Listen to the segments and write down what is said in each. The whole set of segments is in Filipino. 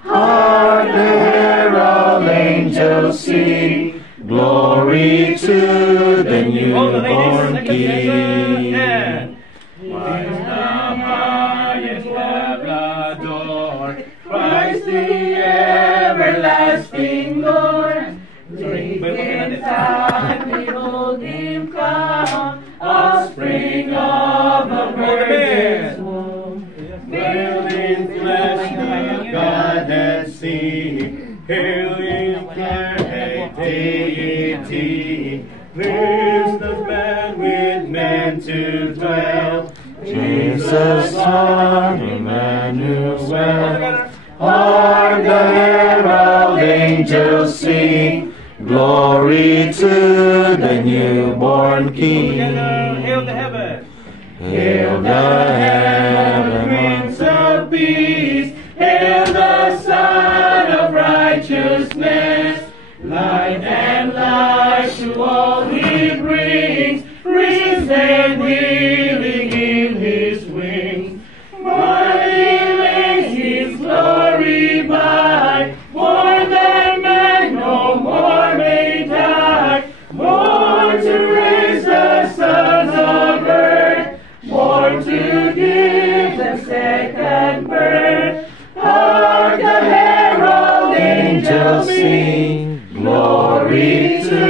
Hark the herald angels sing, glory to the newborn King. Christ the highest Labrador, Christ the everlasting Lord. Drink in time, behold him come, offspring of a virgin's womb. Veiled in flesh, the Godhead see, hailing perfect deity. Lives the man with men to dwell, Jesus our Emmanuel. Hark the herald angels sing, glory to the newborn King. Hail the heaven! Hail the heaven, Prince of Peace. Hail the Son of Righteousness. Light and life to all he brings, risen and healing in his wings. Mighty lays his glory by, more than man no more may die. Born to raise the sons of earth, born to give the second birth. Hark the herald angels sing, glory to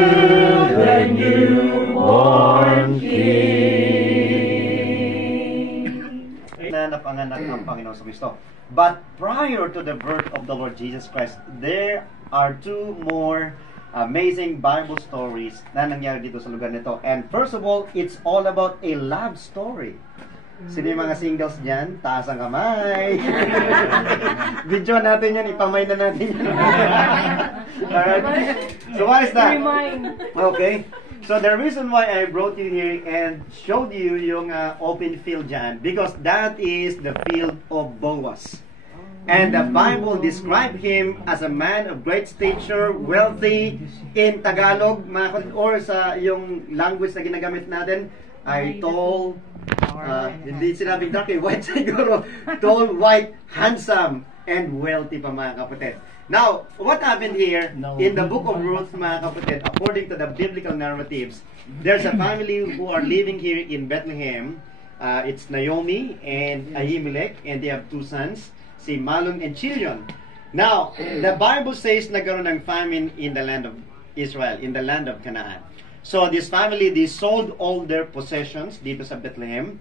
the newborn King. Na napanganak ang Panginoon sa Kristo. But prior to the birth of the Lord Jesus Christ, there are two more amazing Bible stories na nangyari dito sa lugar nito. And first of all, it's all about a love story. Sino yung mga singles dyan? Taas ang kamay. Video natin yan, ipamay na natin yan. Alright. So what is that? Okay. So the reason why I brought you here and showed you yung open field dyan, because that is the field of Boaz. And the Bible described him as a man of great stature, wealthy. In Tagalog, or sa yung language na ginagamit natin, ay tall, hindi sinabing dark, white siguro, tall, white, handsome, and wealthy pa mga kapatid. Now, what happened here in the book of Ruth, mga kapatid, according to the biblical narratives, there's a family who are living here in Bethlehem. It's Naomi and Ahimelech, and they have two sons, si Malon and Chilion. Now, the Bible says nagkaroon ng famine in the land of Israel, in the land of Canaan. So this family, they sold all their possessions dito sa Bethlehem.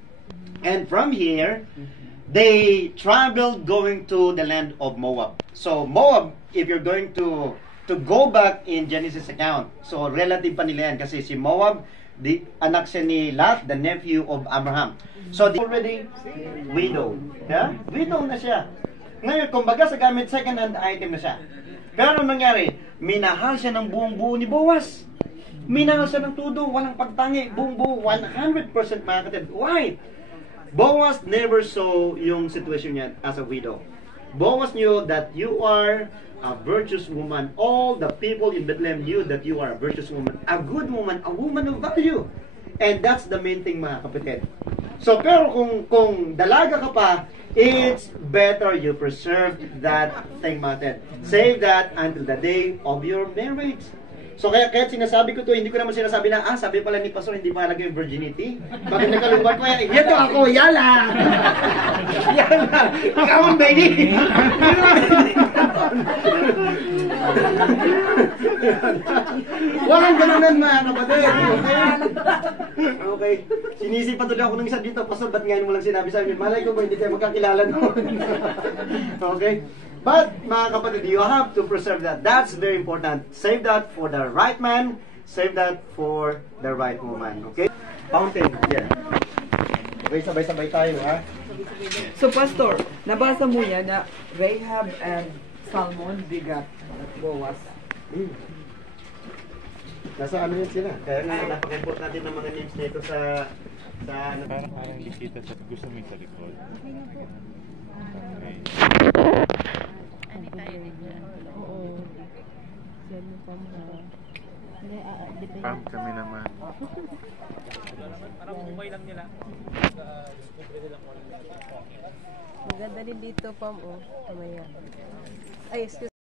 And from here, they traveled going to the land of Moab. So Moab, if you're going to go back in Genesis account, so relative pa nila yan kasi si Moab, the anak siya ni Lot, the nephew of Abraham. So they already widow. Yeah? Widow na siya. Ngayon, kumbaga sa gamit, second-hand item na siya. Pero anong nangyari? Minahal siya ng buong-buo ni Boaz. Minahal siya ng tudo, walang pagtangi, buong-buo, 100% mga kapatid. Why? Boaz never saw yung situation niya as a widow. Boaz knew that you are a virtuous woman. All the people in Bethlehem knew that you are a virtuous woman, a good woman, a woman of value. And that's the main thing mga kapatid. So pero kung dalaga ka pa, it's better you preserve that thing mga kapatid. Save that until the day of your marriage. So kaya sinasabi ko to, hindi ko naman sinasabi na, sabi pala ni Pastor, hindi mahalaga yung virginity. Bakit nakalubat ko yan? Ito ako, yala! Yala! Come on, baby! Walang ganunan mga kapatid. Okay. Sinisipan tuloy ako ng isa dito, Pastor, ba't ngayon mo lang sinabi sa amin? Malay ko ba, hindi tayo magkakilala noon. Okay? But, mga kapatid, you have to preserve that. That's very important. Save that for the right man. Save that for the right woman. Okay? Fountain. Yeah. Okay, sabay-sabay tayo, ha? So, Pastor, nabasa mo yan na Rahab and Salmon bigat Boaz. Nasa ano yun sila. Kaya nga, napaka-import natin ng mga names nito sa ano. Parang hindi kita sa gusto mo yung sa likod. Okay. Oo. Yan mo pa mo. Pam kami naman. Parang umay lang nila. Maganda din dito, Pam, oh. Kamaya. Ay, excuse